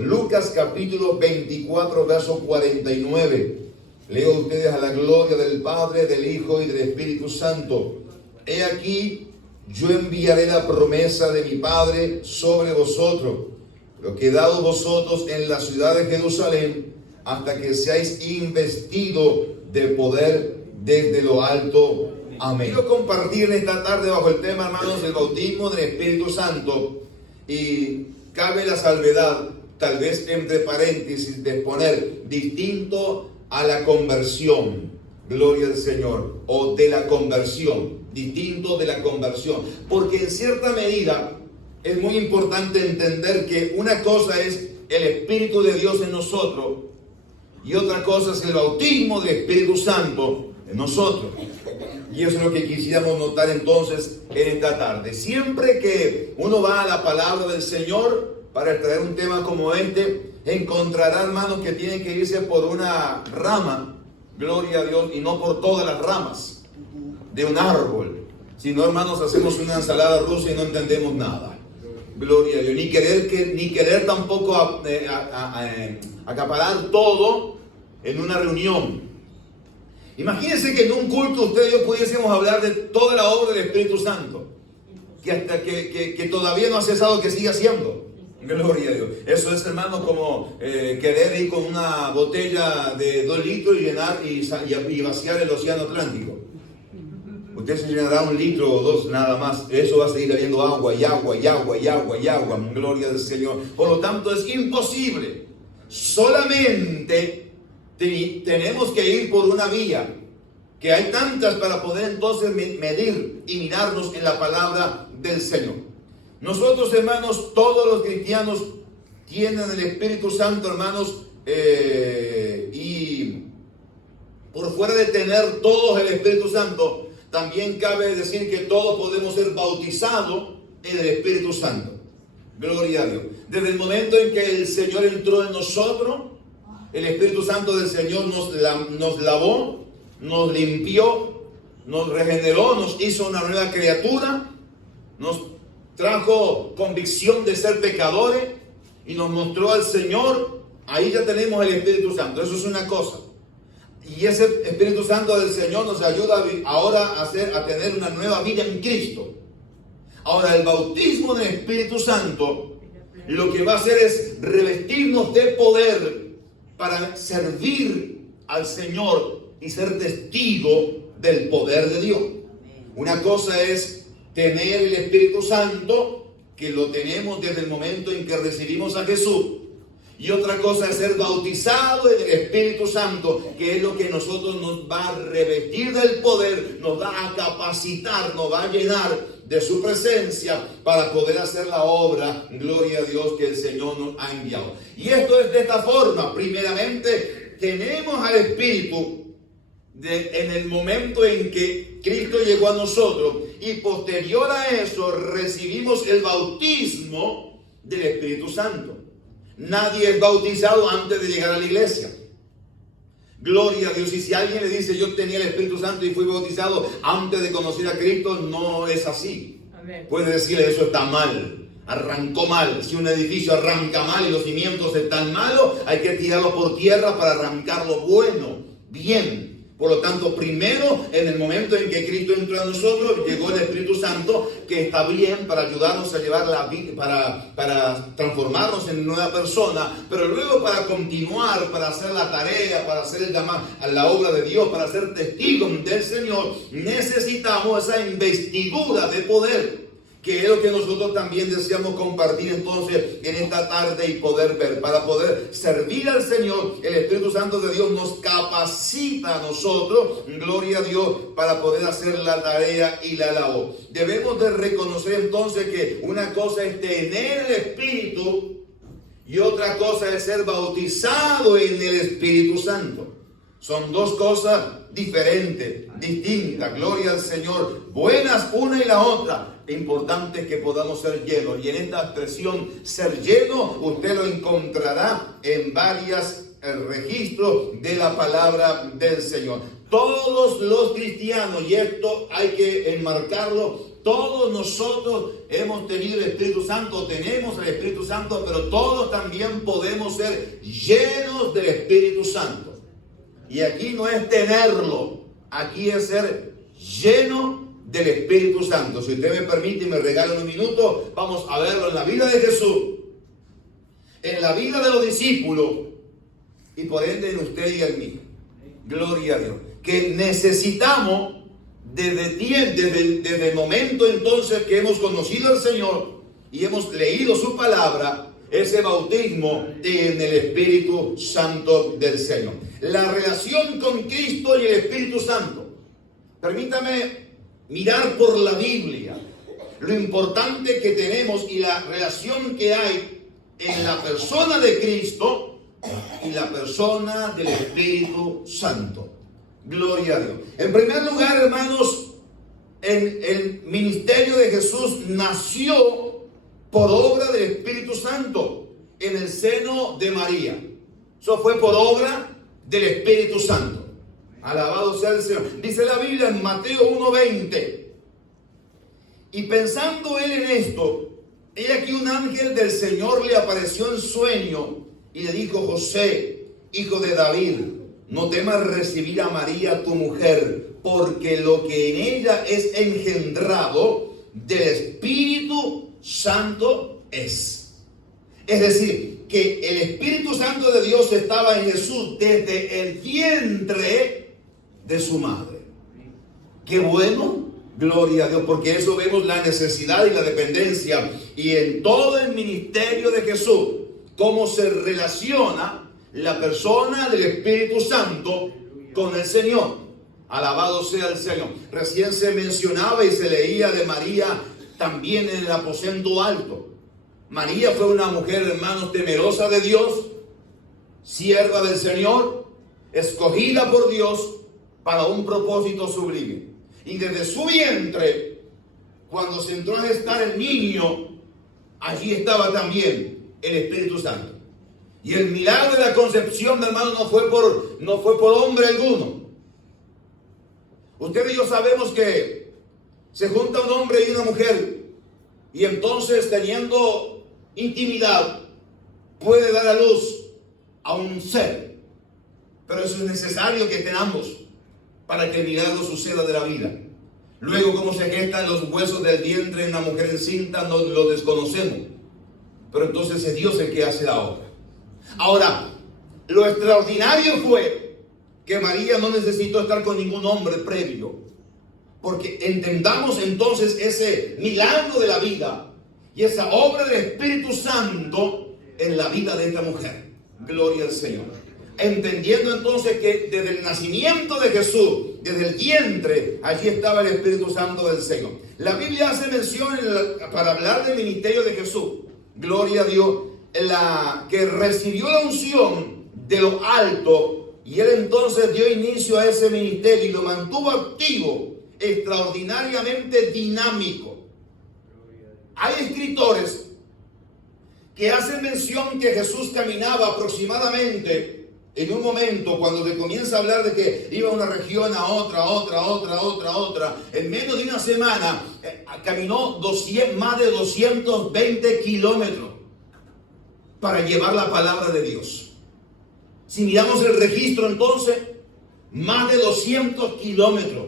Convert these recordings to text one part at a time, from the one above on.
Lucas capítulo 24, verso 49. Leo a ustedes: a la gloria del Padre, del Hijo y del Espíritu Santo. He aquí, yo enviaré la promesa de mi Padre sobre vosotros, pero quedaos vosotros en la ciudad de Jerusalén hasta que seáis investidos de poder desde lo alto. Amén. Quiero compartir en esta tarde bajo el tema, hermanos, el bautismo del Espíritu Santo. Y cabe la salvedad, tal vez entre paréntesis, de poner distinto a la conversión. Gloria al Señor. O de la conversión. Distinto de la conversión. Porque en cierta medida es muy importante entender que una cosa es el Espíritu de Dios en nosotros y otra cosa es el bautismo del Espíritu Santo en nosotros. Y eso es lo que quisiéramos notar entonces en esta tarde. Siempre que uno va a la palabra del Señor para extraer un tema como este, encontrará, hermanos, que tiene que irse por una rama, gloria a Dios, y no por todas las ramas de un árbol. Si no, hermanos, hacemos una ensalada rusa y no entendemos nada. Gloria a Dios. Ni querer tampoco acaparar todo en una reunión. Imagínense que en un culto usted y yo pudiésemos hablar de toda la obra del Espíritu Santo, que hasta que todavía no ha cesado, que sigue haciendo. Gloria a Dios. Eso es, hermano, como querer ir con una botella de 2 litros y llenar y vaciar el océano Atlántico. Usted se llenará 1 litro o 2 nada más. Eso va a seguir habiendo agua y agua y agua y agua y agua. Gloria al Señor. Por lo tanto, es imposible. Solamente tenemos que ir por una vía, que hay tantas para poder entonces medir y mirarnos en la palabra del Señor. Nosotros, hermanos, todos los cristianos tienen el Espíritu Santo, hermanos, y por fuera de tener todos el Espíritu Santo, también cabe decir que todos podemos ser bautizados en el Espíritu Santo. Gloria a Dios. Desde el momento en que el Señor entró en nosotros, el Espíritu Santo del Señor nos lavó, nos limpió, nos regeneró, nos hizo una nueva criatura, nos trajo convicción de ser pecadores y nos mostró al Señor. Ahí ya tenemos el Espíritu Santo. Eso es una cosa. Y ese Espíritu Santo del Señor nos ayuda ahora a tener una nueva vida en Cristo. Ahora, el bautismo del Espíritu Santo lo que va a hacer es revestirnos de poder para servir al Señor y ser testigo del poder de Dios. Una cosa es tener el Espíritu Santo, que lo tenemos desde el momento en que recibimos a Jesús. Y otra cosa es ser bautizado en el Espíritu Santo, que es lo que nosotros nos va a revestir del poder, nos va a capacitar, nos va a llenar de su presencia para poder hacer la obra, gloria a Dios, que el Señor nos ha enviado. Y esto es de esta forma. Primeramente, tenemos al Espíritu en el momento en que Cristo llegó a nosotros, y posterior a eso recibimos el bautismo del Espíritu Santo. Nadie es bautizado antes de llegar a la iglesia. Gloria a Dios. Y si alguien le dice yo tenía el Espíritu Santo y fui bautizado antes de conocer a Cristo, no es así. Amén. Puede decirle eso está mal, arrancó mal. Si un edificio arranca mal y los cimientos están malos, hay que tirarlo por tierra para arrancarlo bueno, bien. Por lo tanto, primero, en el momento en que Cristo entró a nosotros, llegó el Espíritu Santo, que está bien para ayudarnos a llevar la vida, para transformarnos en nueva persona, pero luego para continuar, para hacer la tarea, para hacer el llamado a la obra de Dios, para ser testigos del Señor, necesitamos esa investidura de poder, que es lo que nosotros también deseamos compartir entonces en esta tarde y poder ver. Para poder servir al Señor, el Espíritu Santo de Dios nos capacita a nosotros, gloria a Dios, para poder hacer la tarea y la labor. Debemos de reconocer entonces que una cosa es tener el Espíritu y otra cosa es ser bautizado en el Espíritu Santo. Son dos cosas diferentes, distintas, gloria al Señor, buenas una y la otra. Importante es que podamos ser llenos, y en esta expresión ser lleno usted lo encontrará en varios registros de la palabra del Señor. Todos los cristianos, y esto hay que enmarcarlo, todos nosotros hemos tenido el Espíritu Santo, tenemos el Espíritu Santo, pero todos también podemos ser llenos del Espíritu Santo. Y aquí no es tenerlo, aquí es ser lleno del Espíritu Santo. Si usted me permite y me regala un minuto, vamos a verlo en la vida de Jesús, en la vida de los discípulos y por ende en usted y en mí. Gloria a Dios. Que necesitamos desde el momento entonces que hemos conocido al Señor y hemos leído su palabra, ese bautismo en el Espíritu Santo del Señor. La relación con Cristo y el Espíritu Santo. Permítame mirar por la Biblia lo importante que tenemos y la relación que hay en la persona de Cristo y la persona del Espíritu Santo. Gloria a Dios. En primer lugar, hermanos, el ministerio de Jesús nació por obra del Espíritu Santo en el seno de María. Eso fue por obra del Espíritu Santo. Alabado sea el Señor. Dice la Biblia en Mateo 1:20. Y pensando él en esto, he aquí un ángel del Señor le apareció en sueño y le dijo: José, hijo de David, no temas recibir a María tu mujer, porque lo que en ella es engendrado del Espíritu Santo es. Es decir, que el Espíritu Santo de Dios estaba en Jesús desde el vientre de su madre. Qué bueno, gloria a Dios, porque eso vemos la necesidad y la dependencia. Y en todo el ministerio de Jesús, cómo se relaciona la persona del Espíritu Santo con el Señor. Alabado sea el Señor. Recién se mencionaba y se leía de María también en el aposento alto. María fue una mujer, hermanos, temerosa de Dios, sierva del Señor, escogida por Dios para un propósito sublime. Y desde su vientre, cuando se entró a gestar el niño, allí estaba también el Espíritu Santo. Y el milagro de la concepción, hermano, no fue por hombre alguno. Usted y yo sabemos que se junta un hombre y una mujer, y entonces, teniendo intimidad, puede dar a luz a un ser. Pero eso es necesario que estén ambos para que el milagro suceda de la vida. Luego, cómo se gestan los huesos del vientre en una mujer encinta, no lo desconocemos. Pero entonces es Dios el que hace la obra. Ahora, lo extraordinario fue que María no necesitó estar con ningún hombre previo, porque entendamos entonces ese milagro de la vida y esa obra del Espíritu Santo en la vida de esta mujer. Gloria al Señor. Entendiendo entonces que desde el nacimiento de Jesús, desde el vientre, allí estaba el Espíritu Santo del Señor. La Biblia hace mención para hablar del ministerio de Jesús. Gloria a Dios. Que recibió la unción de lo alto, y él entonces dio inicio a ese ministerio y lo mantuvo activo, extraordinariamente dinámico. Hay escritores que hacen mención que Jesús caminaba aproximadamente en un momento, cuando se comienza a hablar de que iba a una región a otra, en menos de una semana caminó más de 220 kilómetros para llevar la palabra de Dios. Si miramos el registro entonces, más de 200 kilómetros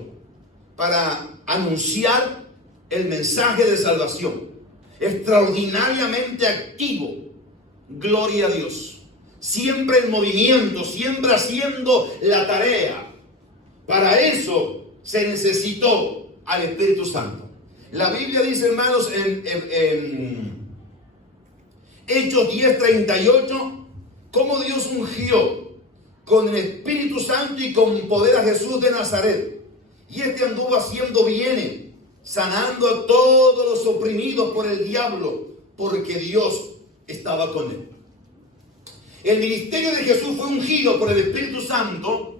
para anunciar el mensaje de salvación. Extraordinariamente activo. Gloria a Dios. Siempre en movimiento, siempre haciendo la tarea. Para eso se necesitó al Espíritu Santo. La Biblia dice, hermanos, en Hechos 10:38, cómo Dios ungió con el Espíritu Santo y con poder a Jesús de Nazaret. Y este anduvo haciendo bienes, sanando a todos los oprimidos por el diablo, porque Dios estaba con él. El ministerio de Jesús fue ungido por el Espíritu Santo,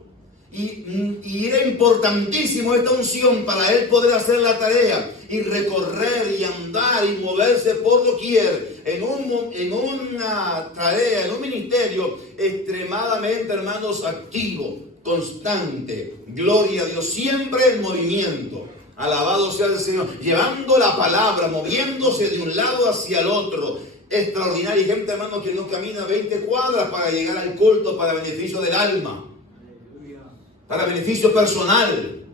y era importantísimo esta unción para él poder hacer la tarea y recorrer y andar y moverse por doquier en una tarea, en un ministerio extremadamente, hermanos, activo, constante. Gloria a Dios, siempre en movimiento. Alabado sea el Señor. Llevando la palabra, moviéndose de un lado hacia el otro. Extraordinaria. Y gente, hermano, que no camina 20 cuadras para llegar al culto para beneficio del alma. Para beneficio personal.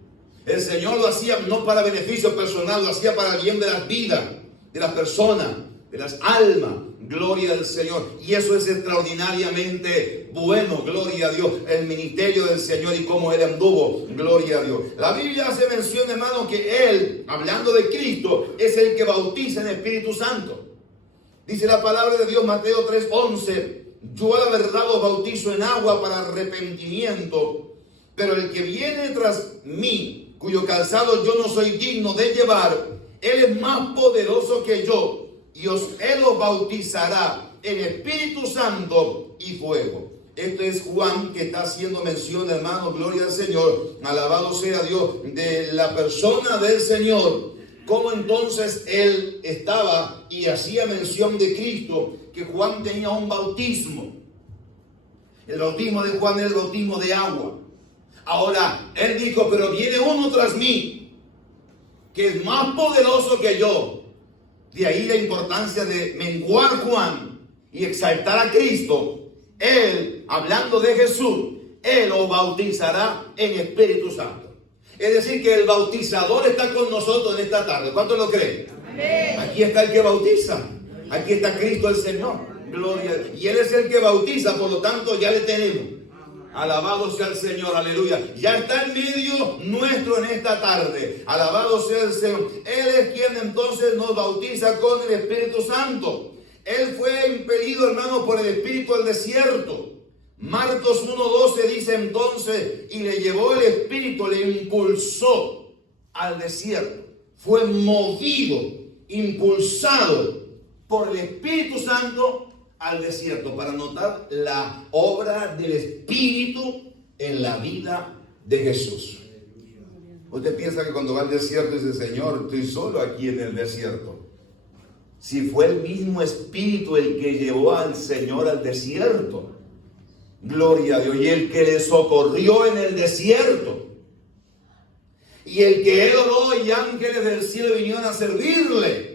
El Señor lo hacía no para beneficio personal, lo hacía para el bien de las vidas, de las personas, de las almas. Gloria al Señor. Y eso es extraordinariamente bueno. Gloria a Dios. El ministerio del Señor y cómo Él anduvo. Gloria a Dios. La Biblia hace mención, hermano, que Él, hablando de Cristo, es el que bautiza en Espíritu Santo. Dice la palabra de Dios, Mateo 3:11. Yo a la verdad os bautizo en agua para arrepentimiento, pero el que viene tras mí, cuyo calzado yo no soy digno de llevar, Él es más poderoso que yo, y Él os bautizará en Espíritu Santo y fuego. Esto es Juan que está haciendo mención, hermano, gloria al Señor, alabado sea Dios, de la persona del Señor, cómo entonces Él estaba y hacía mención de Cristo, que Juan tenía un bautismo. El bautismo de Juan era el bautismo de agua. Ahora, Él dijo, pero viene uno tras mí, que es más poderoso que yo. De ahí la importancia de menguar Juan y exaltar a Cristo. Él, hablando de Jesús, Él os bautizará en Espíritu Santo. Es decir, que el bautizador está con nosotros en esta tarde. ¿Cuántos lo creen? Amén. Aquí está el que bautiza. Aquí está Cristo el Señor. Gloria. Y Él es el que bautiza, por lo tanto ya le tenemos. Alabado sea el Señor, aleluya. Ya está en medio nuestro en esta tarde. Alabado sea el Señor. Él es quien entonces nos bautiza con el Espíritu Santo. Él fue impelido, hermano, por el Espíritu al desierto. Marcos 1:12 dice entonces, y le llevó el Espíritu, le impulsó al desierto. Fue movido, impulsado por el Espíritu Santo al desierto, para notar la obra del Espíritu en la vida de Jesús. Usted piensa que cuando va al desierto dice, Señor, estoy solo aquí en el desierto. Si fue el mismo Espíritu el que llevó al Señor al desierto. Gloria a Dios. Y el que le socorrió en el desierto. Y el que Él oró y ángeles del cielo vinieron a servirle.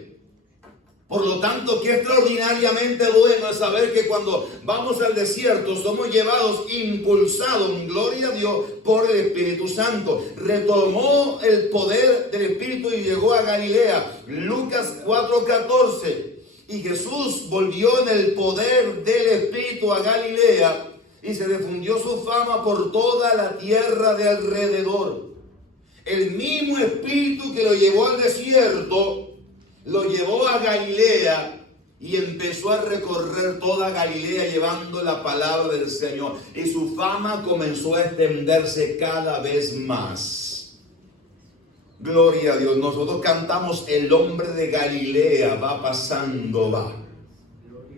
Por lo tanto, qué extraordinariamente bueno es saber que cuando vamos al desierto somos llevados, impulsados, gloria a Dios, por el Espíritu Santo. Retomó el poder del Espíritu y llegó a Galilea. Lucas 4:14. Y Jesús volvió en el poder del Espíritu a Galilea y se difundió su fama por toda la tierra de alrededor. El mismo Espíritu que lo llevó al desierto lo llevó a Galilea y empezó a recorrer toda Galilea llevando la palabra del Señor. Y su fama comenzó a extenderse cada vez más. Gloria a Dios. Nosotros cantamos, el hombre de Galilea va pasando, va.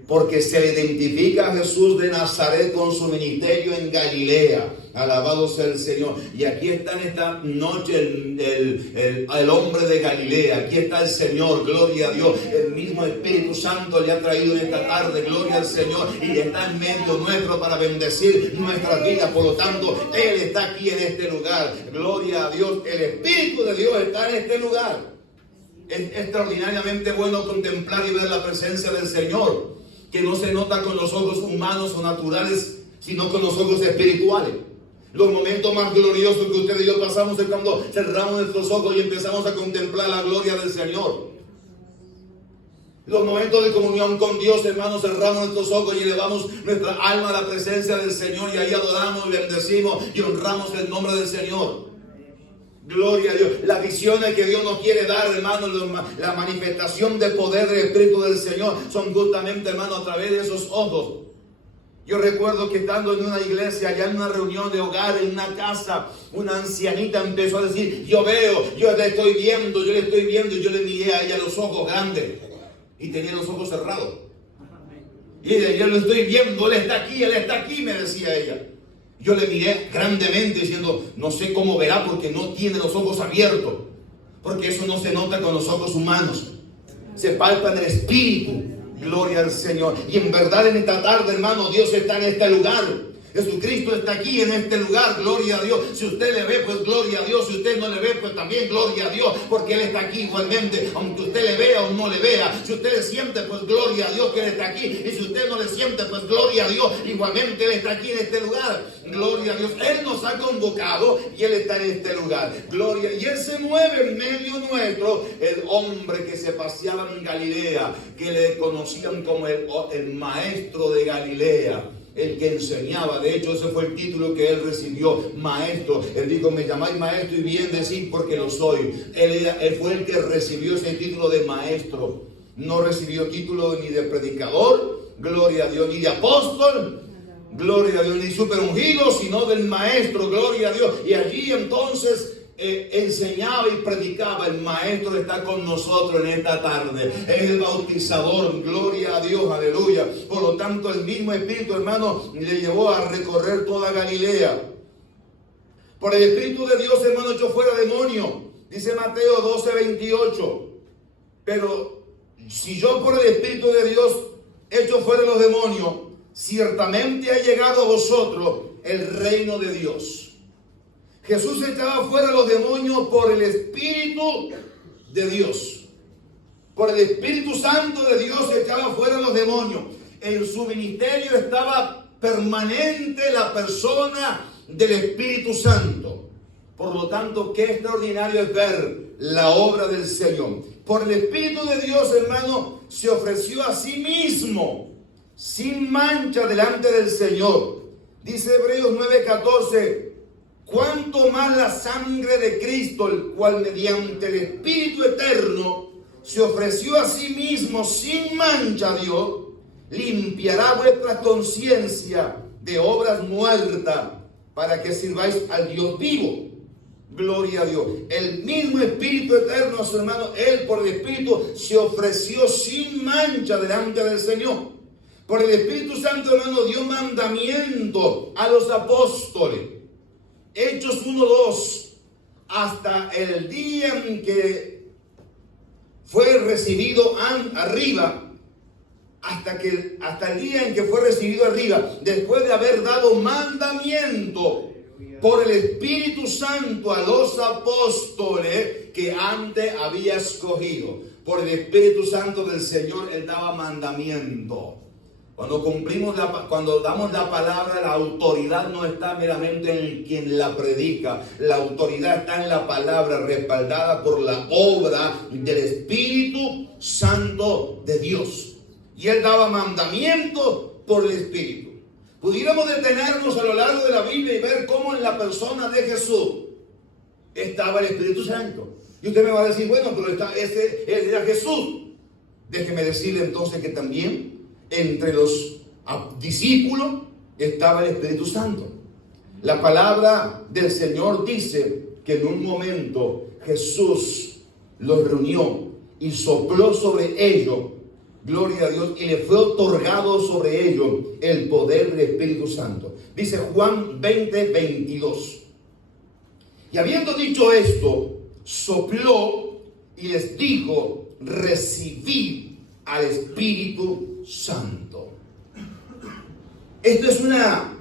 Porque se le identifica a Jesús de Nazaret con su ministerio en Galilea. Alabado sea el Señor. Y aquí está en esta noche el hombre de Galilea. Aquí está el Señor, gloria a Dios. El mismo Espíritu Santo le ha traído en esta tarde, gloria al Señor. Y está en medio nuestro para bendecir nuestras vidas. Por lo tanto, Él está aquí en este lugar. Gloria a Dios. El Espíritu de Dios está en este lugar. Es extraordinariamente bueno contemplar y ver la presencia del Señor, que no se nota con los ojos humanos o naturales, sino con los ojos espirituales. Los momentos más gloriosos que usted y yo pasamos es cuando cerramos nuestros ojos y empezamos a contemplar la gloria del Señor. Los momentos de comunión con Dios, hermanos, cerramos nuestros ojos y elevamos nuestra alma a la presencia del Señor, y ahí adoramos, bendecimos y honramos el nombre del Señor. Gloria a Dios. Las visiones que Dios nos quiere dar, hermanos, la manifestación del poder del Espíritu del Señor son justamente, hermanos, a través de esos ojos. Yo recuerdo que estando en una iglesia, allá en una reunión de hogar, en una casa, una ancianita empezó a decir, yo veo, yo le estoy viendo, y yo le miré a ella los ojos grandes y tenía los ojos cerrados. Y yo lo estoy viendo, él está aquí, me decía ella. Yo le miré grandemente diciendo, no sé cómo verá porque no tiene los ojos abiertos. Porque eso no se nota con los ojos humanos. Se palpa en el Espíritu. Gloria al Señor. Y en verdad en esta tarde, hermano, Dios está en este lugar. Jesucristo está aquí en este lugar, gloria a Dios. Si usted le ve, pues gloria a Dios. Si usted no le ve, pues también gloria a Dios, porque Él está aquí igualmente, aunque usted le vea o no le vea. Si usted le siente, pues gloria a Dios que Él está aquí. Y si usted no le siente, pues gloria a Dios, igualmente Él está aquí en este lugar. Gloria a Dios. Él nos ha convocado y Él está en este lugar. Gloria. Y Él se mueve en medio nuestro. El hombre que se paseaba en Galilea, que le conocían como el maestro de Galilea, el que enseñaba. De hecho, ese fue el título que él recibió, maestro. Él dijo: me llamáis maestro, y bien decís, porque lo soy. Él fue el que recibió ese título de maestro. No recibió título ni de predicador, gloria a Dios, ni de apóstol, gloria a Dios, ni super ungido, sino del maestro, gloria a Dios. Y allí entonces enseñaba y predicaba. El maestro está con nosotros en esta tarde. Es el bautizador, gloria a Dios, aleluya. Por lo tanto, el mismo Espíritu, hermano, le llevó a recorrer toda Galilea. Por el Espíritu de Dios, hermano, echó fuera demonio. Dice Mateo 12:28. Pero si yo por el Espíritu de Dios echo fuera los demonios, ciertamente ha llegado a vosotros el reino de Dios. Jesús echaba fuera los demonios por el Espíritu de Dios. Por el Espíritu Santo de Dios echaba fuera los demonios. En su ministerio estaba permanente la persona del Espíritu Santo. Por lo tanto, qué extraordinario es ver la obra del Señor. Por el Espíritu de Dios, hermano, se ofreció a sí mismo, sin mancha, delante del Señor. Dice Hebreos 9:14. Cuanto más la sangre de Cristo, el cual mediante el Espíritu eterno se ofreció a sí mismo sin mancha a Dios, limpiará vuestra conciencia de obras muertas para que sirváis al Dios vivo. Gloria a Dios. El mismo Espíritu eterno, hermano, Él por el Espíritu se ofreció sin mancha delante del Señor. Por el Espíritu Santo, hermano, dio mandamiento a los apóstoles. Hechos 1:2, hasta el día en que fue recibido arriba, hasta el día en que fue recibido arriba, después de haber dado mandamiento por el Espíritu Santo a los apóstoles que antes había escogido. Por el Espíritu Santo del Señor, Él daba mandamiento. Cuando damos la palabra, la autoridad no está meramente en quien la predica. La autoridad está en la palabra, respaldada por la obra del Espíritu Santo de Dios. Y Él daba mandamiento por el Espíritu. Pudiéramos detenernos a lo largo de la Biblia y ver cómo en la persona de Jesús estaba el Espíritu Santo. Y usted me va a decir: bueno, pero ese era Jesús. Déjeme decirle entonces que también entre los discípulos estaba el Espíritu Santo. La palabra del Señor dice que en un momento Jesús los reunió y sopló sobre ellos, gloria a Dios, y le fue otorgado sobre ellos el poder del Espíritu Santo. Dice Juan 20:22. Y habiendo dicho esto, sopló y les dijo: recibid al Espíritu Santo. Esto es una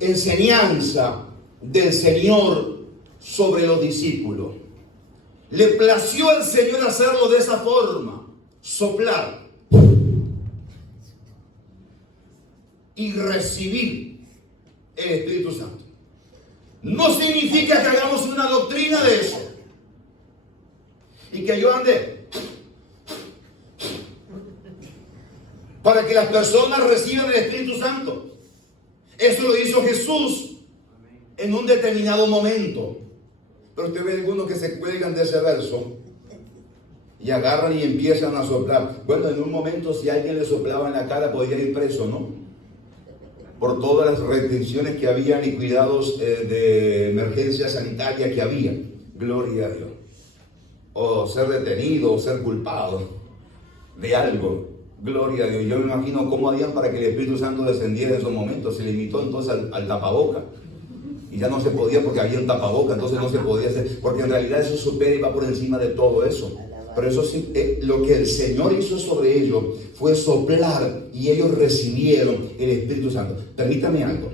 enseñanza del Señor sobre los discípulos. Le plació al Señor hacerlo de esa forma, soplar y recibir el Espíritu Santo. No significa que hagamos una doctrina de eso y que yo ande para que las personas reciban el Espíritu Santo. Eso lo hizo Jesús en un determinado momento. Pero usted ve algunos que se cuelgan de ese verso y agarran y empiezan a soplar. Bueno, en un momento, si alguien le soplaba en la cara, podía ir preso, ¿no? Por todas las restricciones que habían y cuidados de emergencia sanitaria que había. Gloria a Dios. O ser detenido, o ser culpado de algo. Gloria a Dios. Yo me imagino cómo harían para que el Espíritu Santo descendiera en esos momentos. Se limitó entonces al tapaboca. Y ya no se podía porque había un tapaboca, entonces no se podía hacer. Porque en realidad eso supera y va por encima de todo eso. Pero eso sí, lo que el Señor hizo sobre ellos fue soplar y ellos recibieron el Espíritu Santo. Permítame algo.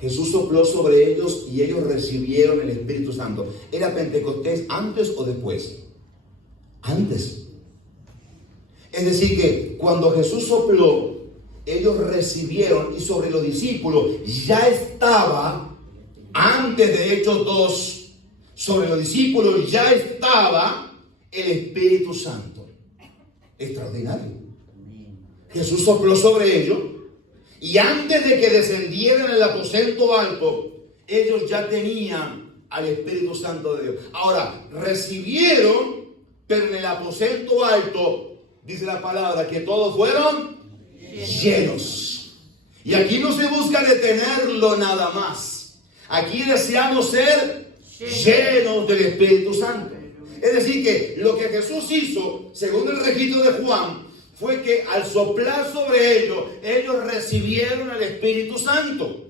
Jesús sopló sobre ellos y ellos recibieron el Espíritu Santo. ¿Era Pentecostés antes o después? Antes. Es decir que cuando Jesús sopló, ellos recibieron, y sobre los discípulos ya estaba, antes de Hechos 2, sobre los discípulos ya estaba el Espíritu Santo. Extraordinario. Jesús sopló sobre ellos y antes de que descendieran el aposento alto, ellos ya tenían al Espíritu Santo de Dios. Ahora, recibieron, pero en el aposento alto, dice la palabra, que todos fueron llenos. Y aquí no se busca detenerlo nada más. Aquí deseamos ser llenos del Espíritu Santo. Es decir, que lo que Jesús hizo, según el registro de Juan, fue que al soplar sobre ellos, ellos recibieron el Espíritu Santo.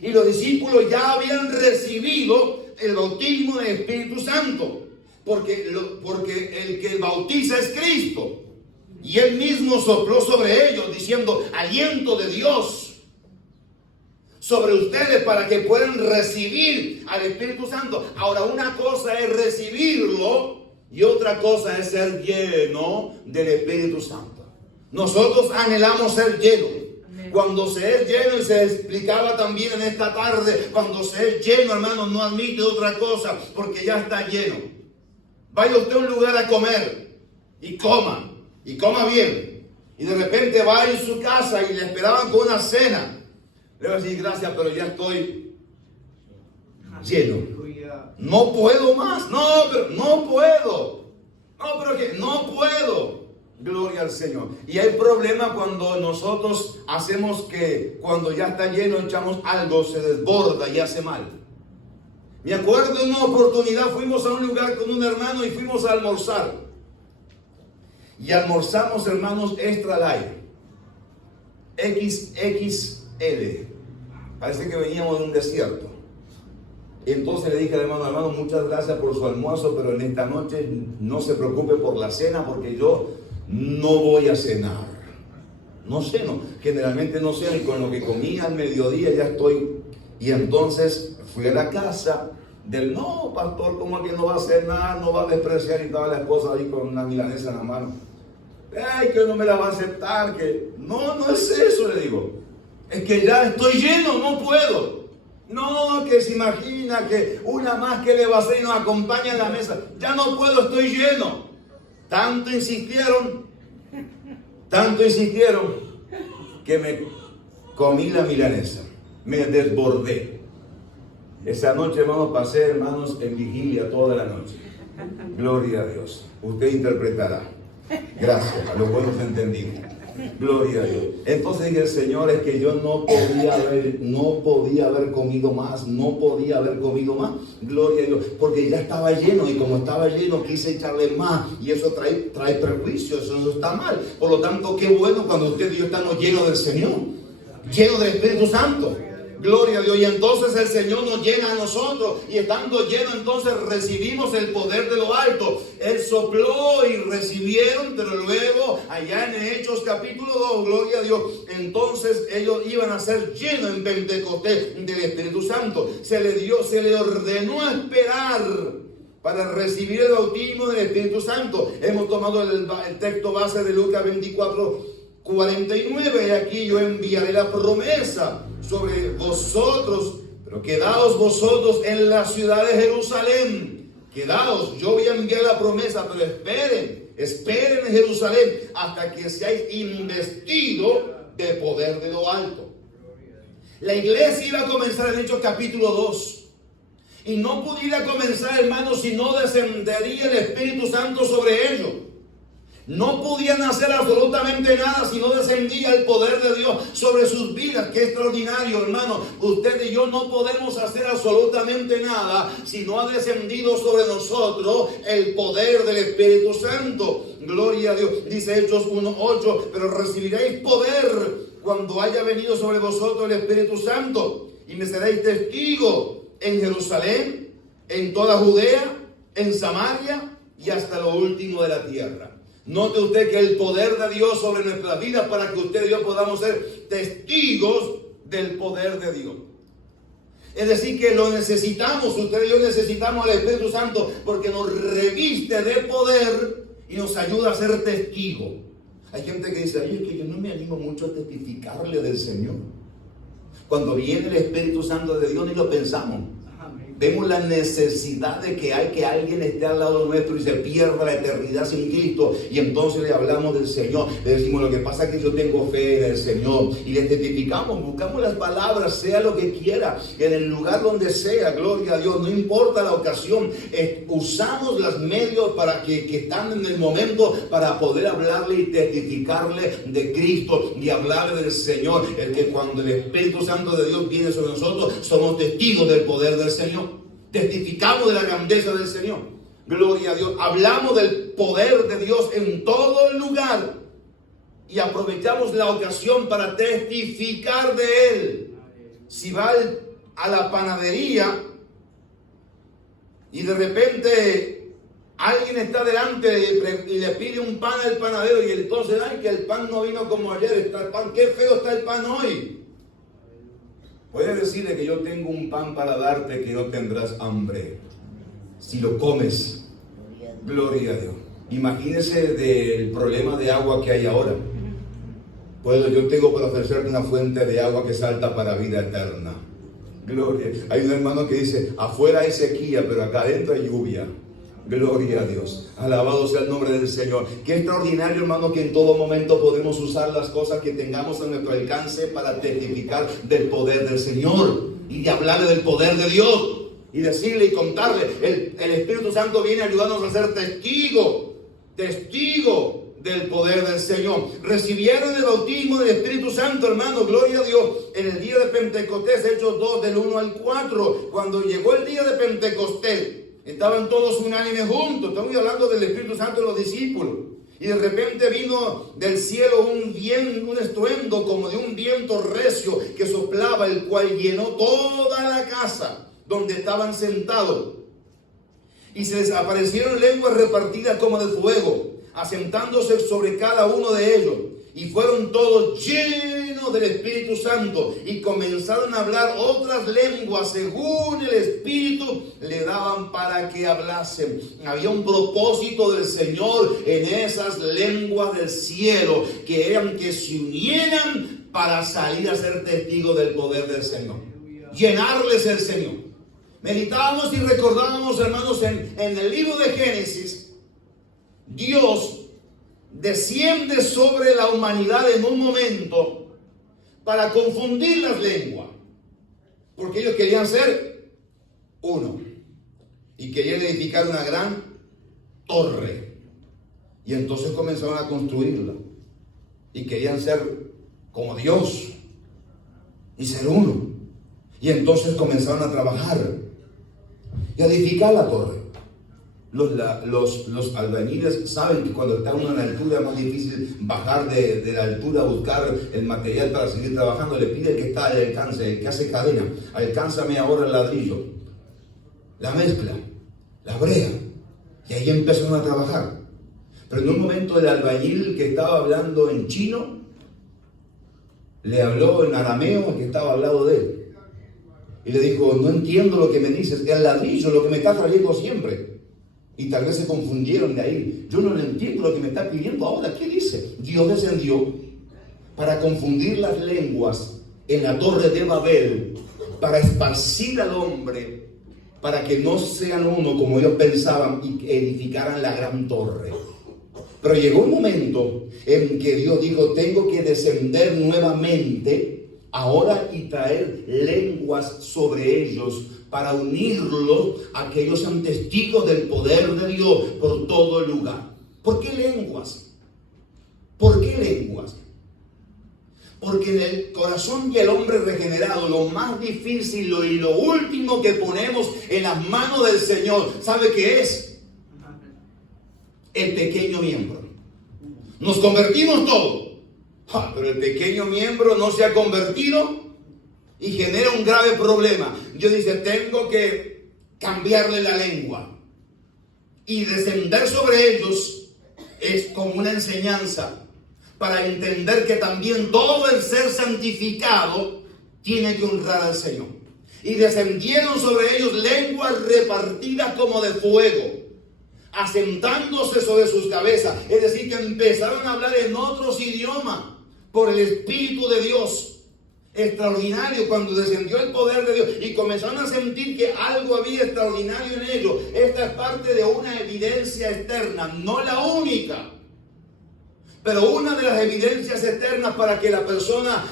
Y los discípulos ya habían recibido el bautismo del Espíritu Santo. Porque el que bautiza es Cristo. Y Él mismo sopló sobre ellos, diciendo, aliento de Dios sobre ustedes para que puedan recibir al Espíritu Santo. Ahora, una cosa es recibirlo y otra cosa es ser lleno del Espíritu Santo. Nosotros anhelamos ser llenos. Cuando se es lleno, y se explicaba también en esta tarde, cuando se es lleno, hermano, no admite otra cosa, porque ya está lleno. Vaya usted a un lugar a comer y coma bien. Y de repente va en su casa y le esperaban con una cena. Le va a decir, gracias, pero ya estoy lleno. No puedo más. No, pero no puedo. No puedo. Gloria al Señor. Y hay problema cuando nosotros hacemos que cuando ya está lleno echamos algo, se desborda y hace mal. Me acuerdo de una oportunidad, fuimos a un lugar con un hermano y fuimos a almorzar. Y almorzamos, hermanos, extra light. XXL. Parece que veníamos de un desierto. Entonces le dije al hermano, muchas gracias por su almuerzo, pero en esta noche no se preocupe por la cena porque yo no voy a cenar. No ceno, generalmente no ceno y con lo que comí al mediodía ya estoy. Y entonces fui a la casa del, no, pastor, ¿cómo que no va a cenar? No va a despreciar, y estaba la esposa ahí con una milanesa en la mano. Ay, que no me la va a aceptar, que no es eso, le digo. Es que ya estoy lleno, no puedo. No, que se imagina que una más que le va a hacer y nos acompaña en la mesa. Ya no puedo, estoy lleno. Tanto insistieron que me comí la milanesa. Me desbordé. Esa noche, hermanos, pasé, hermanos, en vigilia toda la noche. Gloria a Dios. Usted interpretará. Gracias a los buenos entendidos. Gloria a Dios. Entonces dije, Señor, es que yo no podía haber comido más. Gloria a Dios. Porque ya estaba lleno, y como estaba lleno quise echarle más, y eso trae prejuicios, eso está mal. Por lo tanto, qué bueno cuando usted y yo estamos llenos del Señor, llenos del Espíritu Santo. Gloria a Dios. Y entonces el Señor nos llena a nosotros, y estando llenos entonces recibimos el poder de lo alto. Él sopló y recibieron, pero luego allá en Hechos capítulo 2, gloria a Dios, entonces ellos iban a ser llenos en Pentecostés del Espíritu Santo. Se le ordenó esperar para recibir el bautismo del Espíritu Santo. Hemos tomado el texto base de Lucas 24:49, y aquí yo enviaré la promesa sobre vosotros, pero quedaos vosotros en la ciudad de Jerusalén. Quedaos, yo voy a enviar la promesa, pero esperen en Jerusalén hasta que seáis investidos del poder de lo alto. La iglesia iba a comenzar en Hechos capítulo 2. Y no pudiera comenzar, hermanos, si no descendería el Espíritu Santo sobre ellos. No podían hacer absolutamente nada si no descendía el poder de Dios sobre sus vidas. Qué extraordinario, hermano. Usted y yo no podemos hacer absolutamente nada si no ha descendido sobre nosotros el poder del Espíritu Santo. Gloria a Dios. Dice Hechos 1:8, pero recibiréis poder cuando haya venido sobre vosotros el Espíritu Santo, y me seréis testigos en Jerusalén, en toda Judea, en Samaria y hasta lo último de la tierra. Note usted que el poder de Dios sobre nuestras vidas, para que usted y yo podamos ser testigos del poder de Dios. Es decir, que lo necesitamos, usted y yo necesitamos al Espíritu Santo porque nos reviste de poder y nos ayuda a ser testigos. Hay gente que dice, es que yo no me animo mucho a testificarle del Señor. Cuando viene el Espíritu Santo de Dios ni lo pensamos. Vemos la necesidad de que hay que alguien esté al lado nuestro y se pierda la eternidad sin Cristo. Y entonces le hablamos del Señor. Le decimos, lo que pasa es que yo tengo fe en el Señor. Y le testificamos, buscamos las palabras, sea lo que quiera, en el lugar donde sea, gloria a Dios. No importa la ocasión. Usamos los medios para que están en el momento para poder hablarle y testificarle de Cristo y hablarle del Señor. El que cuando el Espíritu Santo de Dios viene sobre nosotros, somos testigos del poder del Señor. Testificamos de la grandeza del Señor. Gloria a Dios. Hablamos del poder de Dios en todo el lugar. Y aprovechamos la ocasión para testificar de Él. Si va a la panadería y de repente alguien está delante y le pide un pan al panadero y entonces, ay, que el pan no vino como ayer, está el pan, qué feo está el pan hoy. Puedes decirle que yo tengo un pan para darte que no tendrás hambre si lo comes. Gloria a Dios. Imagínese del problema de agua que hay ahora. Pues yo tengo para ofrecerte una fuente de agua que salta para vida eterna. Gloria. Hay un hermano que dice, afuera hay sequía, pero acá adentro hay lluvia. Gloria a Dios. Alabado sea el nombre del Señor. Qué extraordinario, hermano, que en todo momento podemos usar las cosas que tengamos a nuestro alcance para testificar del poder del Señor y de hablarle del poder de Dios y decirle y contarle. El Espíritu Santo viene a ayudarnos a ser testigo del poder del Señor. Recibieron el bautismo del Espíritu Santo, hermano, gloria a Dios, en el día de Pentecostés, Hechos 2, del 1 al 4. Cuando llegó el día de Pentecostés, estaban todos unánimes juntos. Estamos hablando del Espíritu Santo de los discípulos. Y de repente vino del cielo un estruendo como de un viento recio que soplaba, el cual llenó toda la casa donde estaban sentados. Y se les aparecieron lenguas repartidas como de fuego, asentándose sobre cada uno de ellos. Y fueron todos llenos del Espíritu Santo y comenzaron a hablar otras lenguas según el Espíritu le daban para que hablasen. Había un propósito del Señor en esas lenguas del cielo, que eran que se unieran para salir a ser testigos del poder del Señor. Llenarles el Señor. Meditábamos y recordábamos, hermanos, en el libro de Génesis, Dios desciende sobre la humanidad en un momento para confundir las lenguas, porque ellos querían ser uno y querían edificar una gran torre, y entonces comenzaron a construirla y querían ser como Dios y ser uno, y entonces comenzaron a trabajar y a edificar la torre. Los albañiles saben que cuando está uno en la altura es más difícil bajar de la altura a buscar el material para seguir trabajando. Le pide el que está al alcance, el que hace cadena, alcánzame ahora el ladrillo, la mezcla, la brea, y ahí empezaron a trabajar. Pero en un momento el albañil que estaba hablando en chino le habló en arameo al que estaba al lado de él y le dijo, no entiendo lo que me dices, el ladrillo lo que me está trayendo siempre. Y tal vez se confundieron de ahí. Yo no le entiendo lo que me está pidiendo ahora. ¿Qué dice? Dios descendió para confundir las lenguas en la torre de Babel, para esparcir al hombre, para que no sean uno como ellos pensaban y edificaran la gran torre. Pero llegó un momento en que Dios dijo, tengo que descender nuevamente ahora y traer lenguas sobre ellos, para unirlos a que ellos sean testigos del poder de Dios por todo el lugar. ¿Por qué lenguas? ¿Por qué lenguas? Porque en el corazón del hombre regenerado, lo más difícil y lo último que ponemos en las manos del Señor, ¿sabe qué es? El pequeño miembro. Nos convertimos todos, pero el pequeño miembro no se ha convertido y genera un grave problema. Dios dice, tengo que cambiarle la lengua y descender sobre ellos es como una enseñanza para entender que también todo el ser santificado tiene que honrar al Señor. Y descendieron sobre ellos lenguas repartidas como de fuego, asentándose sobre sus cabezas. Es decir, que empezaron a hablar en otros idiomas por el Espíritu de Dios. Extraordinario cuando descendió el poder de Dios y comenzaron a sentir que algo había extraordinario en ellos. Esta es parte de una evidencia externa, no la única, pero una de las evidencias externas para que la persona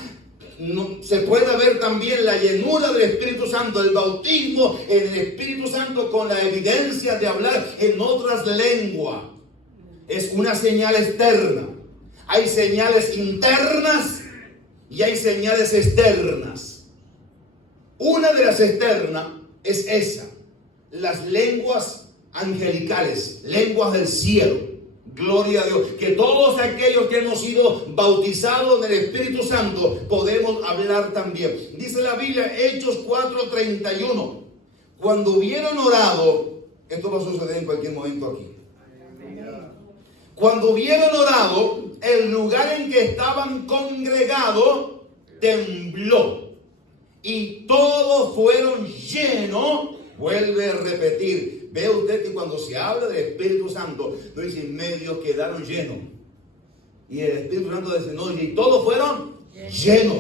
se pueda ver también la llenura del Espíritu Santo, el bautismo en el Espíritu Santo con la evidencia de hablar en otras lenguas. Es una señal externa. Hay señales internas y hay señales externas. Una de las externas es esa, las lenguas angelicales, lenguas del cielo. Gloria a Dios, que todos aquellos que hemos sido bautizados en el Espíritu Santo podemos hablar también. Dice la Biblia, Hechos 4:31, cuando hubieron orado, esto va a suceder en cualquier momento aquí. Cuando hubieron orado, el lugar en que estaban congregados tembló y todos fueron llenos. Vuelve a repetir. Ve usted que cuando se habla del Espíritu Santo, no dice medios quedaron llenos. Y el Espíritu Santo dice, no, y todos fueron llenos.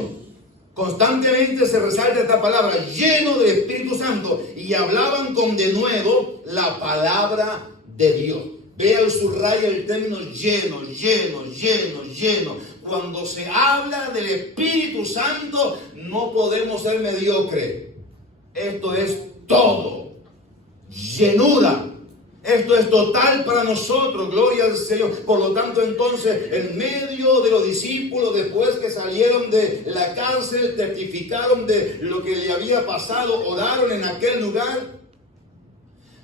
Constantemente se resalta esta palabra, lleno del Espíritu Santo, y hablaban con denuedo la palabra de Dios. Vea el subraya el término lleno, lleno, lleno, lleno. Cuando se habla del Espíritu Santo, no podemos ser mediocres. Esto es todo. Llenura. Esto es total para nosotros, gloria al Señor. Por lo tanto, entonces, en medio de los discípulos, después que salieron de la cárcel, testificaron de lo que le había pasado, oraron en aquel lugar.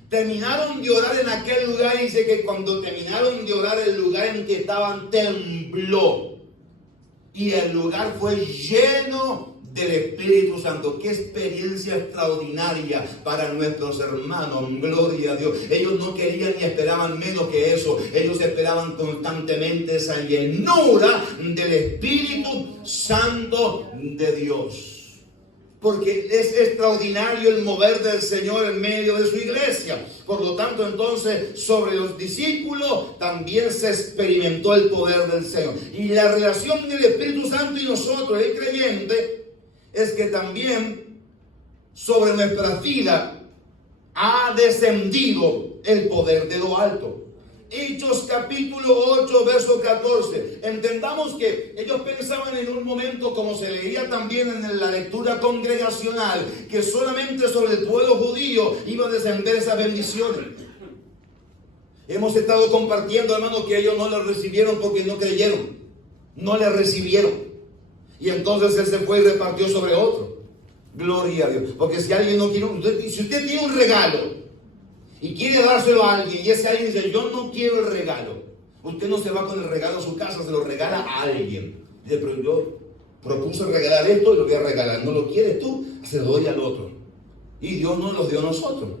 Terminaron de orar en aquel lugar, y dice que cuando terminaron de orar, el lugar en que estaban tembló. Y el lugar fue lleno del Espíritu Santo. Qué experiencia extraordinaria para nuestros hermanos, gloria a Dios. Ellos no querían ni esperaban menos que eso. Ellos esperaban constantemente esa llenura del Espíritu Santo de Dios. Porque es extraordinario el mover del Señor en medio de su iglesia. Por lo tanto, entonces, sobre los discípulos también se experimentó el poder del Señor. Y la relación del Espíritu Santo y nosotros, el creyente, es que también sobre nuestra vida ha descendido el poder de lo alto. Hechos capítulo 8, verso 14. Entendamos que ellos pensaban en un momento, como se leía también en la lectura congregacional, que solamente sobre el pueblo judío iba a descender esas bendiciones. Hemos estado compartiendo, hermanos, que ellos no lo recibieron porque no creyeron, no le recibieron. Y entonces él se fue y repartió sobre otro. Gloria a Dios. Porque si alguien no quiere, si usted tiene un regalo y quiere dárselo a alguien, y ese alguien dice, yo no quiero el regalo, usted no se va con el regalo a su casa, se lo regala a alguien. Dice, pero yo propuse regalar esto y lo voy a regalar. ¿No lo quieres tú? Se lo doy al otro. Y Dios nos lo dio a nosotros.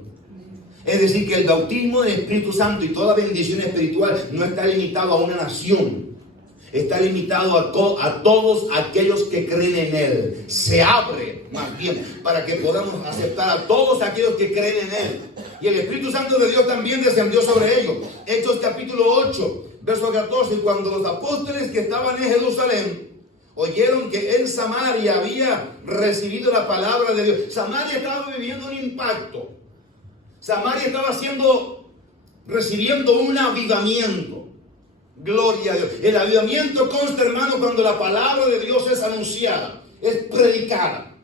Es decir, que el bautismo del Espíritu Santo y toda bendición espiritual no está limitado a una nación. Está limitado a todos aquellos que creen en Él. Se abre más bien para que podamos aceptar a todos aquellos que creen en Él. Y el Espíritu Santo de Dios también descendió sobre ellos. Hechos capítulo 8, verso 14. Y cuando los apóstoles que estaban en Jerusalén oyeron que en Samaria había recibido la palabra de Dios. Samaria estaba viviendo un impacto. Samaria estaba recibiendo un avivamiento. Gloria a Dios. El avivamiento consta, hermano, cuando la palabra de Dios es anunciada, es predicada.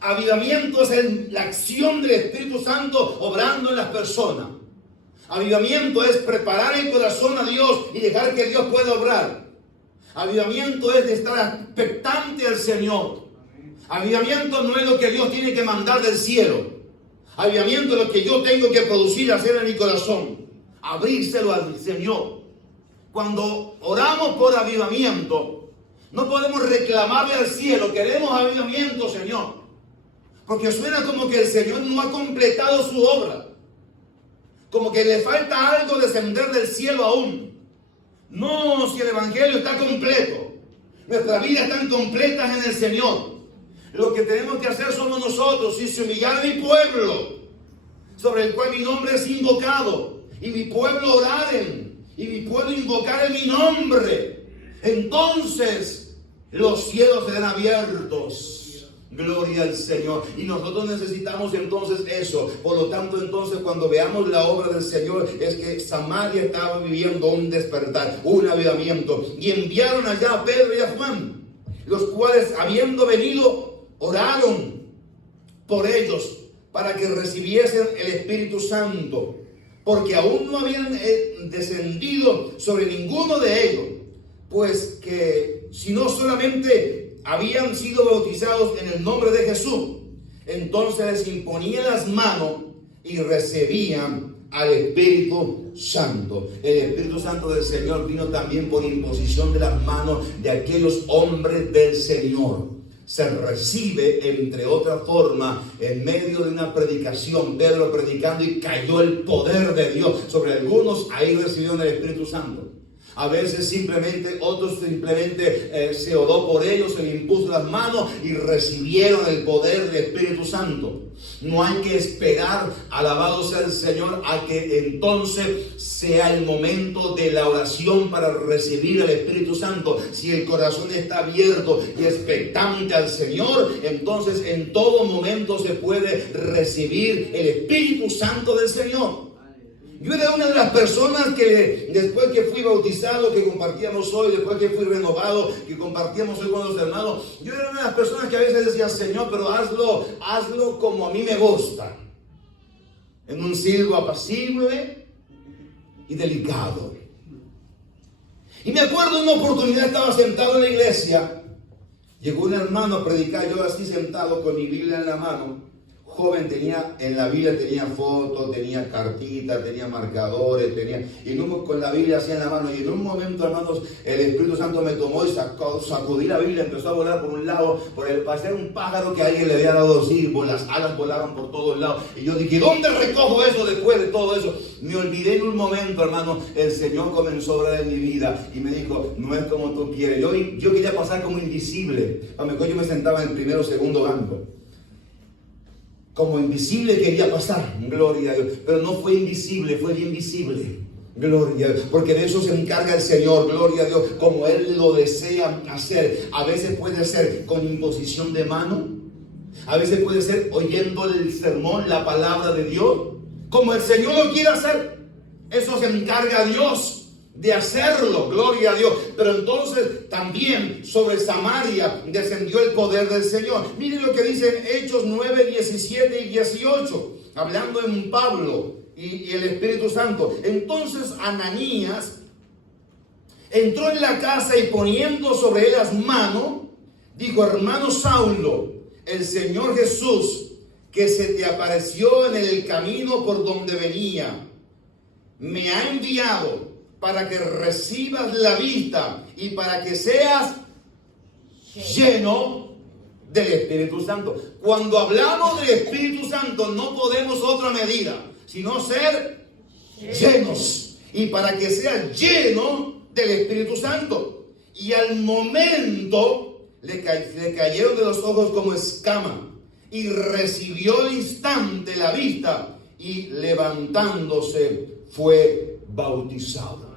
Avivamiento es la acción del Espíritu Santo obrando en las personas. Avivamiento es preparar el corazón a Dios y dejar que Dios pueda obrar. Avivamiento es de estar expectante al Señor. Avivamiento no es lo que Dios tiene que mandar del cielo. Avivamiento es lo que yo tengo que producir, hacer en mi corazón. Abrírselo al Señor. Cuando oramos por avivamiento, no podemos reclamarle al cielo, queremos avivamiento, Señor. Porque suena como que el Señor no ha completado su obra. Como que le falta algo descender del cielo aún. No, si el Evangelio está completo. Nuestras vidas están completas en el Señor. Lo que tenemos que hacer somos nosotros. Si se humillara mi pueblo, sobre el cual mi nombre es invocado, y mi pueblo oraren, y mi pueblo invocare mi nombre, entonces los cielos serán abiertos. Gloria al Señor. Y nosotros necesitamos entonces eso. Por lo tanto, entonces, cuando veamos la obra del Señor, es que Samaria estaba viviendo un despertar, un avivamiento. Y enviaron allá a Pedro y a Juan, los cuales, habiendo venido, oraron por ellos para que recibiesen el Espíritu Santo, porque aún no habían descendido sobre ninguno de ellos, pues que sino solamente habían sido bautizados en el nombre de Jesús. Entonces les imponían las manos y recibían al Espíritu Santo. El Espíritu Santo del Señor vino también por imposición de las manos de aquellos hombres del Señor. Se recibe, entre otras formas, en medio de una predicación, Pedro predicando, y cayó el poder de Dios sobre algunos. Ahí recibieron el Espíritu Santo. A veces otros simplemente se oró por ellos, se les impuso las manos y recibieron el poder del Espíritu Santo. No hay que esperar, alabado sea el Señor, a que entonces sea el momento de la oración para recibir el Espíritu Santo. Si el corazón está abierto y expectante al Señor, entonces en todo momento se puede recibir el Espíritu Santo del Señor. Yo era una de las personas que después que fui bautizado, que compartíamos hoy, después que fui renovado, que compartíamos hoy con los hermanos, yo era una de las personas que a veces decía: Señor, pero hazlo como a mí me gusta, en un silbo apacible y delicado. Y me acuerdo de una oportunidad, estaba sentado en la iglesia, llegó un hermano a predicar, yo así sentado con mi Biblia en la mano. Joven, en la Biblia tenía fotos, tenía cartitas, tenía marcadores, con la Biblia así en la mano. Y en un momento, hermanos, el Espíritu Santo me tomó y sacudí la Biblia, empezó a volar por un lado, parecía un pájaro que alguien le había dado así, por las alas volaban por todos lados. Y yo dije: ¿dónde recojo eso después de todo eso? Me olvidé en un momento, hermano. El Señor comenzó a obrar en mi vida y me dijo: no es como tú quieres. Yo quería pasar como invisible. A lo mejor yo me sentaba en el primero o segundo banco. Como invisible quería pasar, gloria a Dios, pero no fue invisible, fue bien visible, gloria a Dios, porque de eso se encarga el Señor, gloria a Dios, como Él lo desea hacer. A veces puede ser con imposición de mano, a veces puede ser oyendo el sermón, la palabra de Dios, como el Señor lo quiere hacer. Eso se encarga Dios de hacerlo, gloria a Dios. Pero entonces también sobre Samaria descendió el poder del Señor. Miren lo que dicen Hechos 9, 17 y 18, hablando en Pablo y el Espíritu Santo. Entonces Ananías entró en la casa y poniendo sobre él las manos, dijo: hermano Saulo, el Señor Jesús, que se te apareció en el camino por donde venía, me ha enviado para que recibas la vista y para que seas lleno del Espíritu Santo. Cuando hablamos del Espíritu Santo, no podemos otra medida, sino ser llenos. Y para que seas lleno del Espíritu Santo. Y al momento le cayeron de los ojos como escama, y recibió al instante la vista, y levantándose fue bautizado.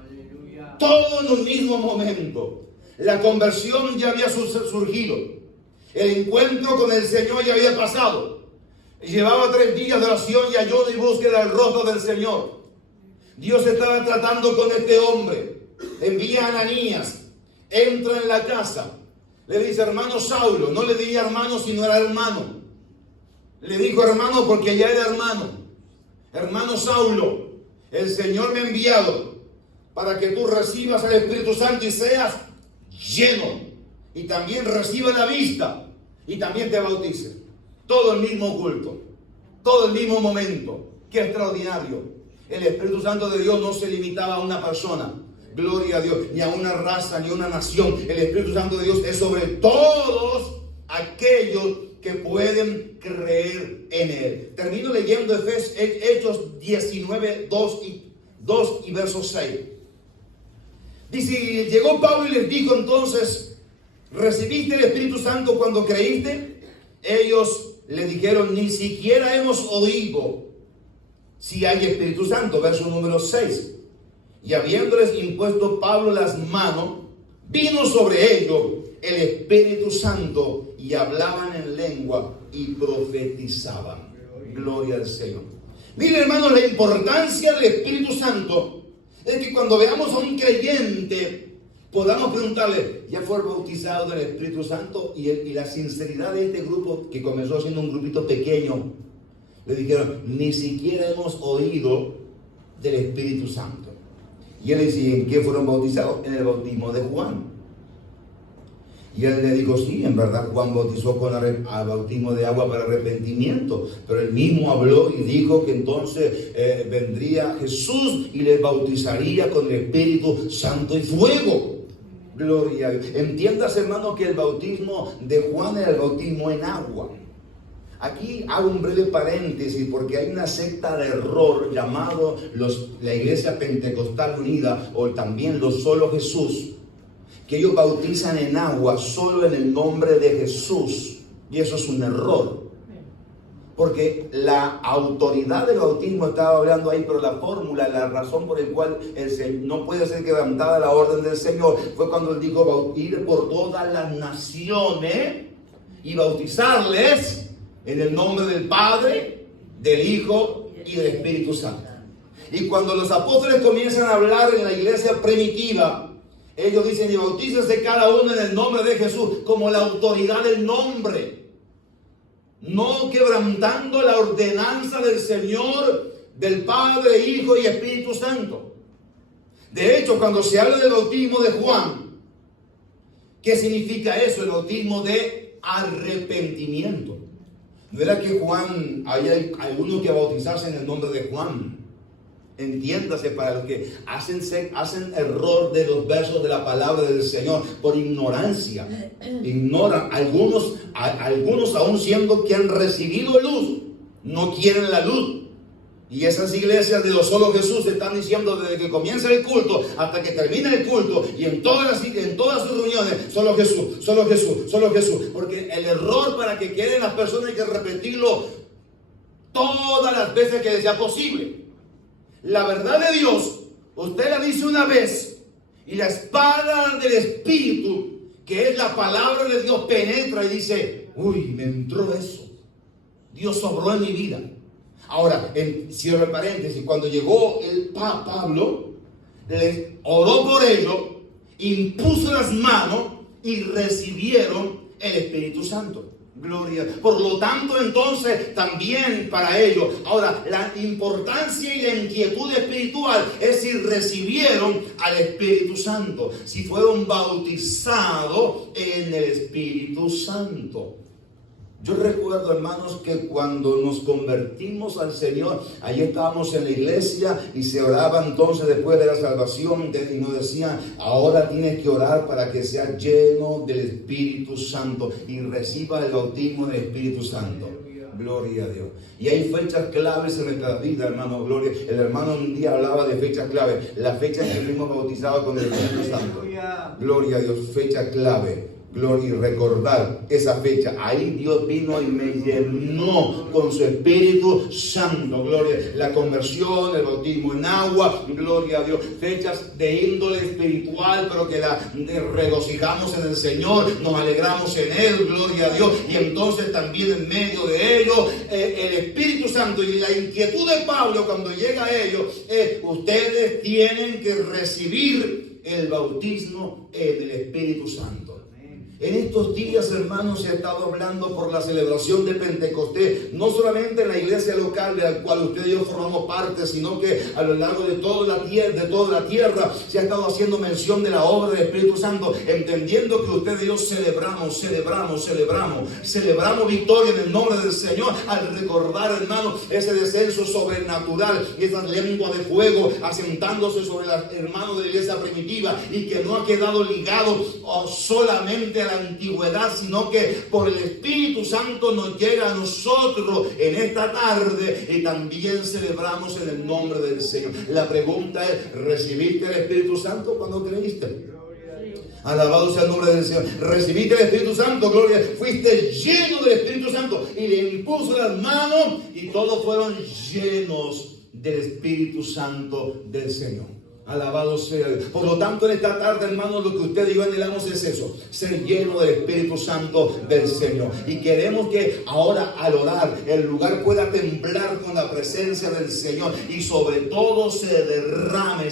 Todo en un mismo momento. La conversión ya había surgido. El encuentro con el Señor ya había pasado. Llevaba 3 días de oración y ayuno y búsqueda del rostro del Señor. Dios estaba tratando con este hombre. Envía a Ananías. Entra en la casa. Le dice: hermano Saulo. No le diría hermano si no era hermano. Le dijo hermano porque ya era hermano. Hermano Saulo, el Señor me ha enviado para que tú recibas el Espíritu Santo y seas lleno. Y también reciba la vista. Y también te bautice. Todo el mismo culto. Todo el mismo momento. Qué extraordinario. El Espíritu Santo de Dios no se limitaba a una persona. Gloria a Dios. Ni a una raza, ni a una nación. El Espíritu Santo de Dios es sobre todos aquellos que pueden creer en Él. Termino leyendo Hechos 19, 2 y verso 6. Dice: llegó Pablo y les dijo entonces: ¿recibiste el Espíritu Santo cuando creíste? ellos le dijeron: ni siquiera hemos oído si hay Espíritu Santo. Verso número 6. Y habiéndoles impuesto Pablo las manos, vino sobre ellos el Espíritu Santo, y hablaban en lengua y profetizaban. Gloria al Señor. Miren, hermanos, la importancia del Espíritu Santo es que cuando veamos a un creyente podamos preguntarle: ¿ya fue bautizado del Espíritu Santo? Y la sinceridad de este grupo, que comenzó siendo un grupito pequeño, le dijeron: ni siquiera hemos oído del Espíritu Santo. Y él le dice: ¿en qué fueron bautizados? En el bautismo de Juan. Y él le dijo: sí, en verdad Juan bautizó con el bautismo de agua para arrepentimiento, pero él mismo habló y dijo que entonces vendría Jesús y les bautizaría con el Espíritu Santo y fuego. Gloria a Dios. Entiendas, hermano, que el bautismo de Juan era el bautismo en agua. Aquí hago un breve paréntesis porque hay una secta de error llamado la Iglesia Pentecostal Unida, o también los Solo Jesús, que ellos bautizan en agua solo en el nombre de Jesús, y eso es un error, porque la autoridad del bautismo estaba hablando ahí, pero la fórmula, la razón por la cual no puede ser quebrantada la orden del Señor fue cuando él dijo: ir por todas las naciones y bautizarles en el nombre del Padre, del Hijo y del Espíritu Santo. Y cuando los apóstoles comienzan a hablar en la iglesia primitiva, ellos dicen: y bautícense cada uno en el nombre de Jesús, como la autoridad del nombre, no quebrantando la ordenanza del Señor, del Padre, Hijo y Espíritu Santo. De hecho, cuando se habla del bautismo de Juan, ¿qué significa eso? El bautismo de arrepentimiento. No era que Juan, hay algunos que bautizarse en el nombre de Juan. Entiéndase, para los que hacen error de los versos de la palabra del Señor por ignorancia. Ignoran. Algunos aún siendo que han recibido luz, no quieren la luz. Y esas iglesias de los Solo Jesús están diciendo desde que comienza el culto hasta que termina el culto, y en todas sus reuniones: solo Jesús, solo Jesús, solo Jesús. Porque el error, para que queden las personas, hay que repetirlo todas las veces que sea posible. La verdad de Dios, usted la dice una vez, y la espada del Espíritu, que es la palabra de Dios, penetra y dice: uy, me entró eso, Dios obró en mi vida. Ahora, cierro el paréntesis, cuando llegó el Pablo, les oró por ellos, impuso las manos y recibieron el Espíritu Santo. Gloria. Por lo tanto, entonces, también para ellos, ahora, la importancia y la inquietud espiritual es si recibieron al Espíritu Santo, si fueron bautizados en el Espíritu Santo. Yo recuerdo, hermanos, que cuando nos convertimos al Señor, ahí estábamos en la iglesia y se oraba entonces después de la salvación, y nos decían: ahora tienes que orar para que seas lleno del Espíritu Santo y reciba el bautismo del Espíritu Santo. Gloria a Dios. Y hay fechas claves en nuestra vida, hermano. Gloria. El hermano un día hablaba de fechas claves. La fecha en que fuimos bautizados con el Espíritu Santo. Gloria a Dios. Fecha clave. Gloria, y recordar esa fecha. Ahí Dios vino y me llenó con su Espíritu Santo. Gloria. La conversión, el bautismo en agua. Gloria a Dios. Fechas de índole espiritual, pero que la regocijamos en el Señor, nos alegramos en Él. Gloria a Dios. Y entonces también en medio de ello, el Espíritu Santo, y la inquietud de Pablo cuando llega a ellos es: ustedes tienen que recibir el bautismo del Espíritu Santo. En estos días, hermanos, se ha estado hablando por la celebración de Pentecostés, no solamente en la iglesia local de la cual usted y yo formamos parte, sino que a lo largo de toda la tierra se ha estado haciendo mención de la obra del Espíritu Santo, entendiendo que usted y yo celebramos victoria en el nombre del Señor al recordar, hermanos, ese descenso sobrenatural y esa lengua de fuego asentándose sobre los hermanos de la iglesia primitiva, y que no ha quedado ligado solamente a la antigüedad, sino que por el Espíritu Santo nos llega a nosotros en esta tarde, y también celebramos en el nombre del Señor. La pregunta es: ¿recibiste el Espíritu Santo cuando creíste? Alabado sea el nombre del Señor. Recibiste el Espíritu Santo, gloria. Fuiste lleno del Espíritu Santo y le impuso las manos y todos fueron llenos del Espíritu Santo del Señor. Alabado sea Dios. Por lo tanto, en esta tarde, hermanos, lo que usted y yo anhelamos es eso: ser lleno del Espíritu Santo del Señor. Y queremos que ahora, al orar, el lugar pueda temblar con la presencia del Señor. Y sobre todo se derrame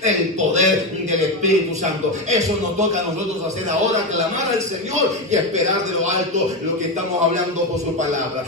el poder del Espíritu Santo. Eso nos toca a nosotros hacer ahora: clamar al Señor y esperar de lo alto lo que estamos hablando por su palabra.